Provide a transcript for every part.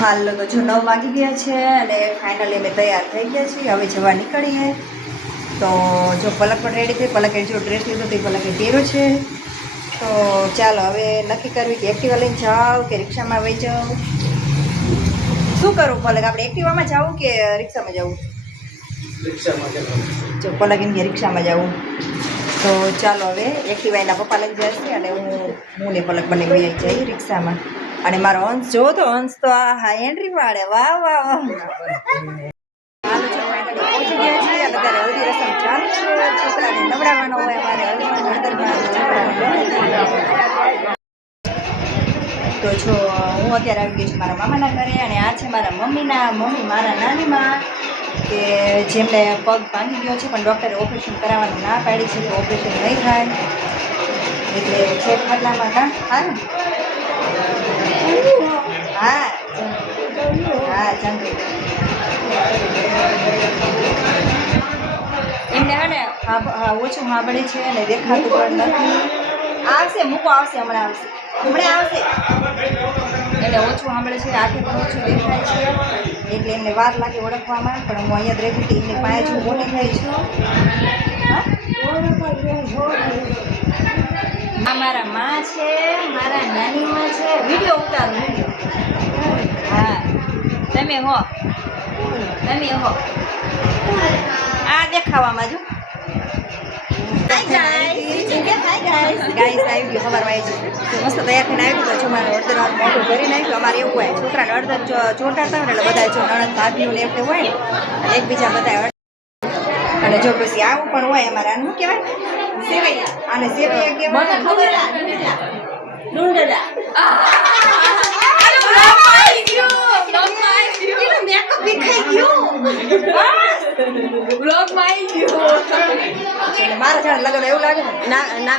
હાલ તો જો 9 વાગી ગયા છે અને ફાઇનલી અમે તૈયાર થઈ ગયા છીએ. હવે જવા નીકળીએ. તો જો પલક પણ રેડી થઈ. પલકે જો ડ્રેસ લીધો તો એ પલકે પહેર્યો છે. તો ચાલો હવે નક્કી કરવી કે એક્ટિવા લઈને જાઓ કે રિક્ષામાં વહી જાઓ. શું કરવું પલક? આપણે એક્ટિવામાં જવું કે રિક્ષામાં જવું? જો પલક એમ કે રિક્ષામાં જવું. તો ચાલો હવે એક્ટિવા એના પપ્પા લઈ જશે અને હું ને પલક બંને વહી જઈએ રિક્ષામાં. અને મારો અંશ જોવો તો અંશ તો આ હા એન્ટ્રી પાડે. વાહ વાહ વાહ. હાલો જો ફાઇનલી પહોંચી ગયા છીએ. અત્યારે હળદી રસમ ચાલુ છે. છોકરાને નવડાવવાનો હોય અમારે તો જો હું અત્યારે આવી ગઈ છું મારા મામાના ઘરે. અને આ છે મારા મમ્મીના મમ્મી, મારા નાનીમાં, કે જેમને પગ ભાંગી ગયો છે પણ ડૉક્ટરે ઓપરેશન કરાવવાનું ના પાડી છે. ઓપરેશન નહીં થાય એટલે છે ખાટલામાં. કાં હા હા હા ચંદ્રી એમને હે ને ઓછું સાંભળે છે અને દેખાતું પણ નથી. આવશે મૂકો, આવશે હમણાં આવશે. એટલે ઓછું સાંભળે છે, આંખે પણ ઓછું દેખાય છે એટલે એમને વાર લાગે ઓળખવામાં. પણ હું અહીંયા જ રહેતી હતી એમની પાસે હું મોટી થઈ છું. આ મારા માં છે, મારા નાની માં છે. વિડીયો ઉતારો વિડીયો. હા તમે હો આ દેખાવામાં જો ગાઈસ આવી ગયો ખબર વાય છે. મસ્ત તૈયાર થઈને આવી ગયો છો. મારે અડધર હાથ મોટું કરી નાખ્યું. અમારે એવું હોય છોકરાને અડધર ચોંટાડતા હોય એટલે બધા જો નણંદ ભાભીઓ ને એટલે હોય ને એકબીજા બધા. અને જો પછી આવું પણ હોય અમારે. આનું શું કહેવાય? સેવૈયા. આને સેવૈયા કહેવાય. મારા જાણે લગન એવું લાગે ને ના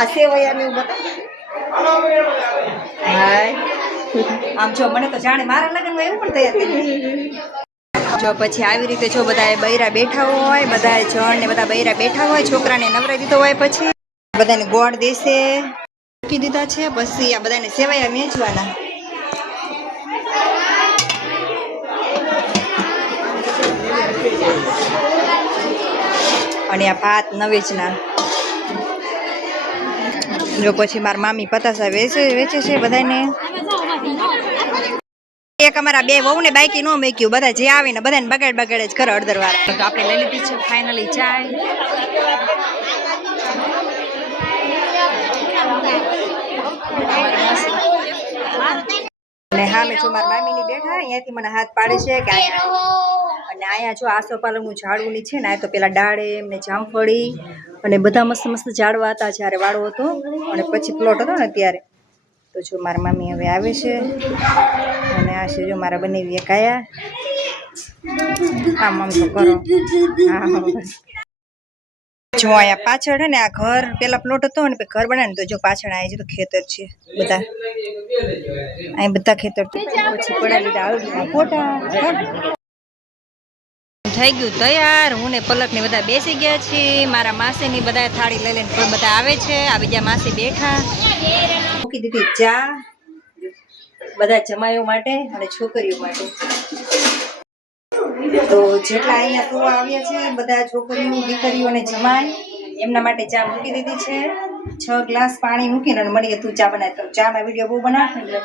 આ સેવૈયા ને એવું બતાવે. આમ જો મને તો જાણે મારા લગન હોય એવું પણ તૈયાર કરી. જો પછી આવી રીતે જો બધા બૈરા બેઠા હોય, બધા જણ ને બધા બૈરા બેઠા હોય, છોકરાને નવરાઈ દીધો હોય પછી બધાને ગોળ દેશે મૂકી દીધા છે. પછી આ બધાને સેવૈયા વેચવાના. અને આ ભાત નવેચના. જો પછી મારા મામી પતાસા વેચે છે બધાને. એક અમારા બે વહુ ને બાકી ન મેક્યું. બધા જે આવે ને બધાને બગાડ જ કરે અડધર વાર. તો આપણે લઈ લીધી છે ફાઇનલી ચાય. અને હાલ જો મારા મામીની બેઠા અહીંયાથી મને હાથ પાડે છે કે અને અહીંયા જો આસોપાલવનું ઝાડવું છે ને. આ તો પેલા ડાળે એમને જામફળી અને બધા મસ્ત મસ્ત ઝાડવા હતા જ્યારે વાળો હતો અને પછી પ્લોટ હતો ને ત્યારે. તો જો મારા મામી હવે આવે છે અને આ છે જો મારા બંને વેકાયા. આમ આમ તો કરો. હા જો અહીંયા પાછળ હે ને આ ઘર પેલા પ્લોટ હતો ને ઘર બનાવે ને તો જો પાછળ આ છે તો ખેતર છે બધા. અહીં બધા ખેતર પછી પડા લીધા આવડી ફોટા. થઈ ગયું તૈયાર. હું ને પલક ને બધા બેસી ગયા છીએ. મારા માસી ની બધા થાળી લઈ લઈને બધા આવે છે. આ બીજા માસી બેઠા. મૂકી દીધી ચા બધા જમાઈઓ માટે અને છોકરીઓ માટે. તો જેટલા અહીંયા તો આવ્યા છે બધા છોકરીઓ દીકરીઓ અને જમાઈ એમના માટે ચા મૂકી દીધી છે. 6 ગ્લાસ પાણી મૂકીને અને મળીએ તું ચા બનાવી. તો ચાના વિડીયો બહુ બનાવશો એટલે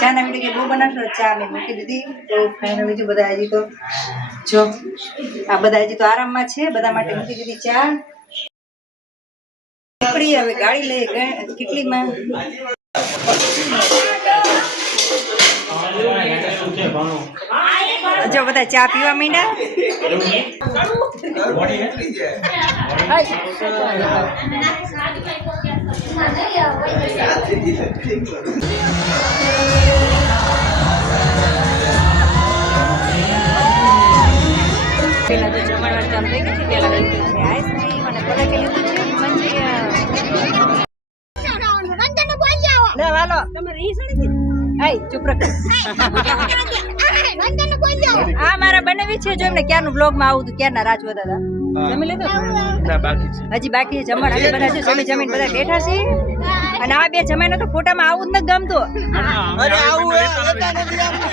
ચાના વિડીયો બહુ બનાવશો ચા મેં મૂકી દીધી. તો ફાઇનલી જો બધા હજી તો જો આ બધા હજી તો આરામમાં છે. બધા માટે મૂકી દીધી ચા. નીકળી હવે ગાડી લઈ કેટલીમાં. જો બધા ચા પીવા માંડ્યા. પેલા તો જમણવાર ચાલુ થઈ ગયું છે. પેલા લીધું છે આઈસ્ક્રીમ અને પલકે લીધું છે મંચુરિયન. હાલો ચૂપ રાખો. આ મારા બનાવી છે જો એમને ક્યારનું બ્લોગમાં આવું હતું ક્યારના રાજ હતા. જમી લીધું? હજી બાકી જમણ. હવે બધા જમીન બધા બેઠા છે. અને આ બે જમાઈને તો ફોટામાં આવું જ નથી ગમતું અરે આવું લેતા નથી આમ